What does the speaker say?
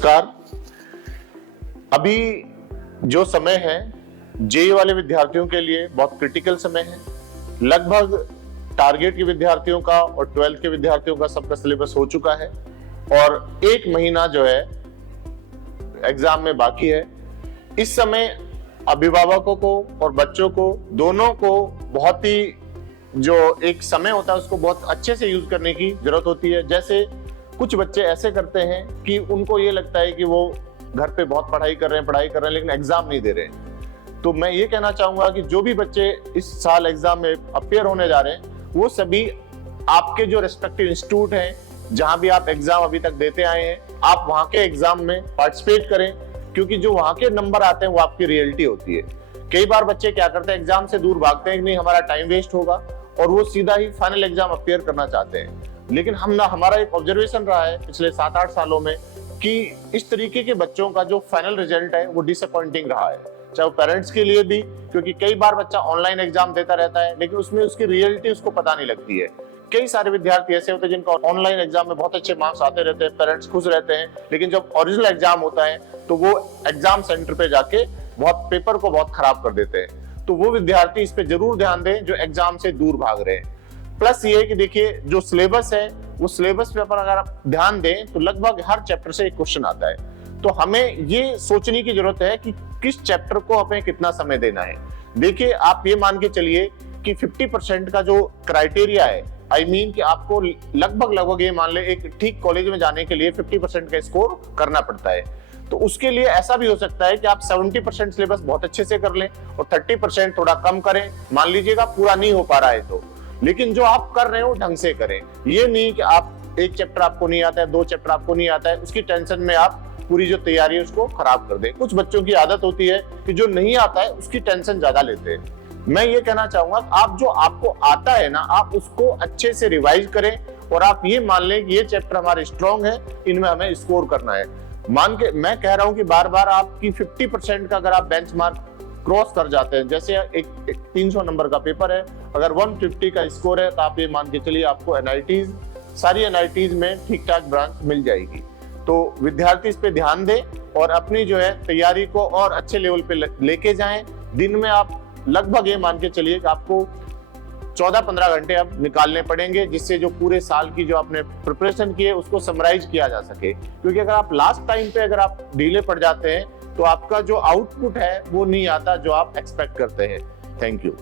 नमस्कार। अभी जो समय है जेईई वाले विद्यार्थियों के लिए बहुत क्रिटिकल समय है। लगभग टारगेट के विद्यार्थियों का और 12th के विद्यार्थियों का सबका सिलेबस हो चुका है और 1 महीना जो है एग्जाम में बाकी है। इस समय अभिभावकों को और बच्चों को दोनों को बहुत ही जो एक समय होता है उसको बहुत अच्छे से यूज करने की जरूरत होती है। जैसे कुछ बच्चे ऐसे करते हैं कि उनको ये लगता है कि वो घर पे बहुत पढ़ाई कर रहे हैं लेकिन एग्जाम नहीं दे रहे हैं। तो मैं ये कहना चाहूंगा कि जो भी बच्चे इस साल एग्जाम में अपियर होने जा रहे हैं वो सभी आपके जो रेस्पेक्टिव इंस्टीट्यूट हैं जहां भी आप एग्जाम अभी तक देते आए हैं, आप वहां के एग्जाम में पार्टिसिपेट करें, क्योंकि जो वहां के नंबर आते हैं वो आपकी रियलिटी होती है। कई बार बच्चे क्या करते हैं, एग्जाम से दूर भागते हैं कि नहीं हमारा टाइम वेस्ट होगा और वो सीधा ही फाइनल एग्जाम अपियर करना चाहते हैं। लेकिन हमारा एक ऑब्जर्वेशन रहा है पिछले 7-8 सालों में कि इस तरीके के बच्चों का जो फाइनल रिजल्ट है वो डिसअपॉइंटिंग रहा है, चाहे वो पेरेंट्स के लिए भी, क्योंकि कई बार बच्चा ऑनलाइन एग्जाम देता रहता है लेकिन उसमें उसकी रियलिटी उसको पता नहीं लगती है। कई सारे विद्यार्थी ऐसे होते हैं जिनका ऑनलाइन एग्जाम में बहुत अच्छे मार्क्स आते रहते हैं, पेरेंट्स खुश रहते हैं, लेकिन जब ओरिजिनल एग्जाम होता है तो वो एग्जाम सेंटर पे जाके पेपर को बहुत खराब कर देते हैं। तो वो विद्यार्थी इस पे जरूर ध्यान दें जो एग्जाम से दूर भाग रहे हैं। प्लस ये कि देखिए जो सिलेबस है वो सिलेबस पे अगर आप ध्यान दें तो लगभग हर चैप्टर से एक क्वेश्चन आता है। तो हमें ये सोचने की जरूरत है कि किस चैप्टर को हमें कितना समय देना है। देखिए आप ये मान के चलिए कि 50% का जो क्राइटेरिया है, आई मीन कि आपको लगभग ये मान ले एक ठीक कॉलेज में जाने के लिए 50% का स्कोर करना पड़ता है। तो उसके लिए ऐसा भी हो सकता है कि आप 70% सिलेबस बहुत अच्छे से कर लें और 30% थोड़ा कम करें। मान लीजिएगा पूरा नहीं हो पा रहा है तो, लेकिन जो आप कर रहे हो ढंग से करें। ये नहीं कि आप एक चैप्टर आपको नहीं आता है, 2 चैप्टर आपको नहीं आता है, उसकी टेंशन में आप पूरी जो तैयारी है उसको खराब कर दें। कुछ बच्चों की आदत होती है कि जो नहीं आता है उसकी टेंशन ज्यादा लेते हैं। मैं ये कहना चाहूंगा आप जो आपको आता है ना, आप उसको अच्छे से रिवाइज करें और आप ये मान लें कि ये चैप्टर हमारे स्ट्रॉन्ग है, इनमें हमें स्कोर करना है। मान के मैं कह रहा हूं कि बार बार आपकी 50% का अगर आप बेंचमार्क क्रॉस कर जाते हैं, जैसे एक 300 नंबर का पेपर है, अगर 150 का स्कोर है तो आप ये मान के चलिए आपको एनआईटीज, सारी एनआईटीज में ठीक ठाक ब्रांच मिल जाएगी। तो विद्यार्थी इस पे ध्यान दें और अपनी जो है तैयारी को और अच्छे लेवल पे लेके जाएं। दिन में आप लगभग ये मान के चलिए कि आपको 14-15 घंटे अब निकालने पड़ेंगे, जिससे जो पूरे साल की जो आपने प्रिपरेशन की है उसको समराइज किया जा सके। क्योंकि अगर आप लास्ट टाइम पे अगर आप ढीले पड़ जाते हैं तो आपका जो आउटपुट है वो नहीं आता जो आप एक्सपेक्ट करते हैं। Thank you.